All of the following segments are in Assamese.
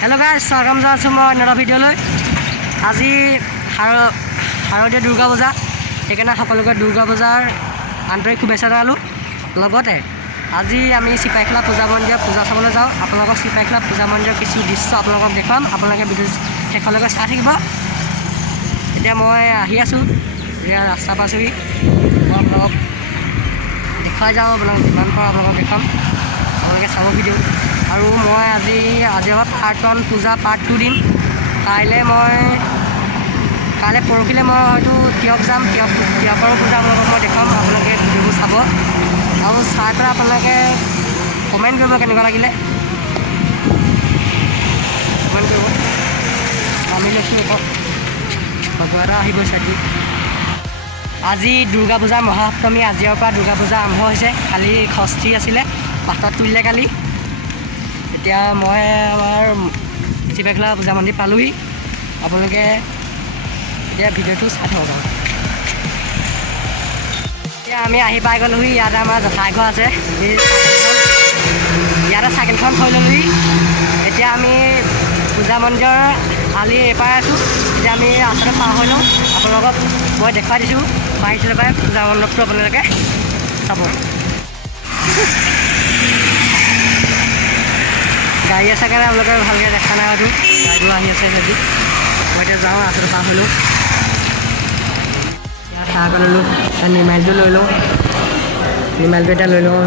हेलो गाइस स्वागतम जानाइছো মই নতুন ভিডিঅ'লৈ। আজি শাৰদীয় দুৰ্গা পূজা, সেইকাৰণে সকলোকে দুৰ্গা পূজাৰ আন্তৰিক শুভেচ্ছা জনালোঁ। লগতে আজি আমি চিপাহীখোলা পূজা মন্দিৰত পূজা চাবলৈ যাওঁ। আপোনালোকক চিপাহীখোলা পূজা মন্দিৰৰ কিছু দৃশ্য আপোনালোকক দেখুৱাম। আপোনালোকে ভিডিঅ' শেষলৈকে চাই থাকিব। এতিয়া মই আহি আছোঁ, এতিয়া ৰাস্তা পাইছোঁহি। মই আপোনালোকক দেখুৱাই যাওঁ, আপোনালোকক যিমান পাৰোঁ আপোনালোকক দেখুৱাম। আপোনালোকে চাব ভিডিঅ'। আৰু মই আজি পাৰ্ট 1 পূজা পাৰ্ট 2 দিম। কাইলৈ পৰহিলৈ মই হয়তো তিয়ক যাম। তিয়কৰো পূজা আপোনালোকক মই দেখুৱাম। আপোনালোকে ভিডিঅ'বোৰ চাব আৰু চাই পেলাই আপোনালোকে কমেণ্ট কৰিব কেনেকুৱা লাগিলে, কমেণ্ট কৰিব। আমি লৈছোঁ আকৌ ভগৱান এটা আহি গৈছে। আজি দুৰ্গা পূজা মহাসপ্তমী। আজিৰ পৰা দুৰ্গা পূজা আৰম্ভ হৈছে। কালি ষষ্ঠী আছিলে, পাতত তুলিলে কালি। এতিয়া মই আমাৰ চিপাহীখোলা পূজা মন্দিৰ পালোহি। আপোনালোকে এতিয়া ভিডিঅ'টো চাই থাকক আৰু। এতিয়া আমি আহি পাই গ'লোহি। ইয়াতে আমাৰ জেঠাই ঘৰ আছে। ইয়াতে চাইকেলখন থৈ ল'লোহি। এতিয়া আমি পূজা মন্দিৰৰ আলি এপাই আছোঁ। এতিয়া আমি ৰাস্তাটো পাৰ হৈ লওঁ। আপোনালোকক মই দেখুৱাই দিছোঁ বাহিৰলৈ পাই পূজা মণ্ডপটো আপোনালোকে চাব। গাড়ী আছে কাৰণে আপোনালোকে ভালকৈ দেখা নাই হয়তো। গাড়ীও আহি আছে সিহঁতি। মই এতিয়া যাওঁ, ৰাস্তাটো পাৰ হৈ লওঁ। ইয়াত চাহ অকণ ল'লোঁ, নিমাইলটো লৈ লওঁ। নিমাইলটো এতিয়া লৈ লওঁ।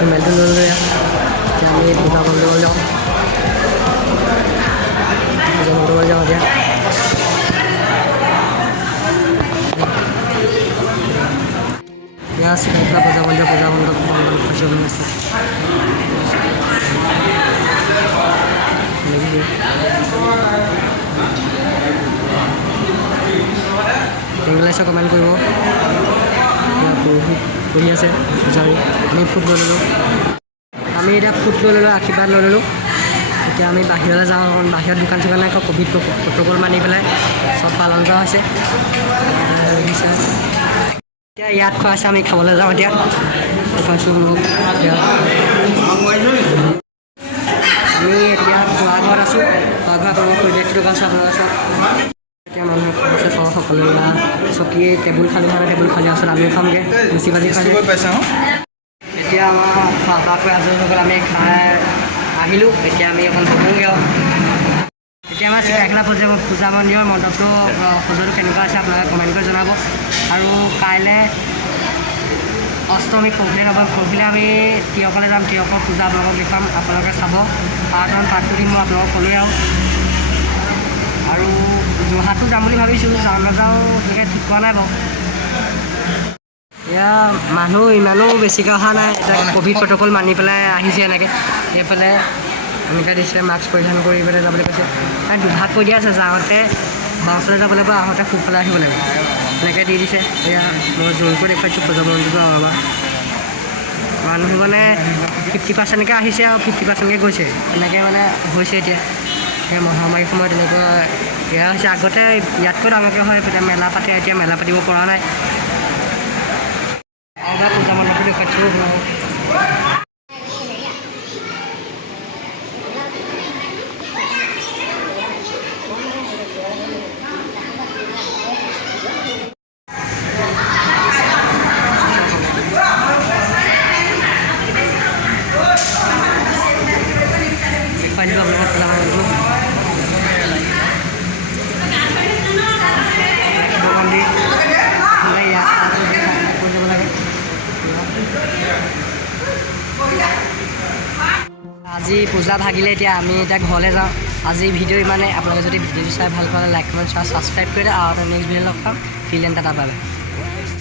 নিমাইলটো লৈ লৈ এতিয়া আমি পূজা মণ্ডপলৈ যাওঁ। পূজা মণ্ডপলৈ যাওঁ এতিয়া। यहाँ चिपाहীখোলা পূজা মন্দিৰ আছে। ইংলিছত কমেণ্ট কৰিব। পঢ়ি আছে পূজাৰী। আমি ফুট লৈ ল'লোঁ। আশীৰ্বাদ লৈ ল'লোঁ। এতিয়া আমি বাহিৰলৈ যাওঁ। কাৰণ বাহিৰত দোকান চোকান নাই, আকৌ ক'ভিড প্ৰট'কল মানি পেলাই চব পালন কৰা হৈছে। এতিয়া ইয়াত খুৱাইছে, আমি খাবলৈ যাওঁ। এতিয়া খুৱাইছোঁ মোক। আমি এতিয়া খোৱা ঘৰত আছোঁ। খোৱা ঘৰত আপোনালোকৰ পৰিৱেশটো আছোঁ। আপোনালোকে চাওক এতিয়া মানুহে খাইছে চাওঁ। সকলোৱে চকী টেবুল খালী আছোঁ। আমিও খামগৈ, লুচি ভাজি খাই এতিয়া আমাৰ খোৱা কৰি আজৰি হৈ গ'ল। আমি খাই আহিলোঁ। এতিয়া আমি অকণ বহোঁগৈ আৰু। এতিয়া আমাৰ চিপাহীখোলা পূজা মন্দিৰৰ মণ্ডপটো সজোৱাটো কেনেকুৱা আছে আপোনালোকে কমেণ্ট কৰি জনাব। আৰু কাইলৈ অষ্টমী, পৰহিলৈ আমি তিয়কলৈ যাম। তিয়কৰ পূজা আপোনালোকক দেখুৱাম। আপোনালোকে চাব। পাৰ্ট 1 পাৰ্ট 2 দিম মই আপোনালোকক ক'লোৱে আৰু যোৰহাটতো যাম বুলি ভাবিছোঁ। যাওঁ নাযাওঁ তেনেকৈ ঠিক পোৱা নাই বাৰু। এতিয়া মানুহ ইমানো বেছিকৈ অহা নাই। এতিয়া ক'ভিড প্ৰট'কল মানি পেলাই আহিছে। এনেকৈ এইফালে এনেকৈ দিছে, মাস্ক পৰিধান কৰি পেলাই যাবলৈ কৈছে। আৰু দুভাগ কৰি দিয়া আছে, যাওঁতে বাওঁফালে যাব লাগিব, আহোঁতে সোঁফালে আহিব লাগিব। এনেকৈ দি দিছে। এয়া মই জোৰ কৰি দেখুৱাইছোঁ পূজা মন্দিৰটো। আমাৰ মানুহ মানে 50%কৈ আহিছে আৰু 50%কৈ গৈছে। এনেকৈ মানে হৈছে এতিয়া। মহামাৰীৰ সময়ত তেনেকুৱা এয়া হৈছে। আগতে ইয়াতকৈ ডাঙৰকৈ হয়, এতিয়া মেলা পাতে। এতিয়া মেলা পাতিব পৰা নাই। আৰু পূজা মণ্ডপটো দেখুৱাইছোঁ আপোনালোকক। আজি পূজা ভাগিলে। এতিয়া আমি ঘৰলৈ যাওঁ। আজি ভিডিঅ' ইমানে। আপোনালোকে যদি ভিডিঅ'টো চাই ভাল পালে লাইক কমেণ্ট ছাবস্ক্ৰাইব কৰি দিয়ে। আৰু নেক্সট ভিডিঅ' লগ পাম। ফিল এণ্ড টাটা বাই বাই।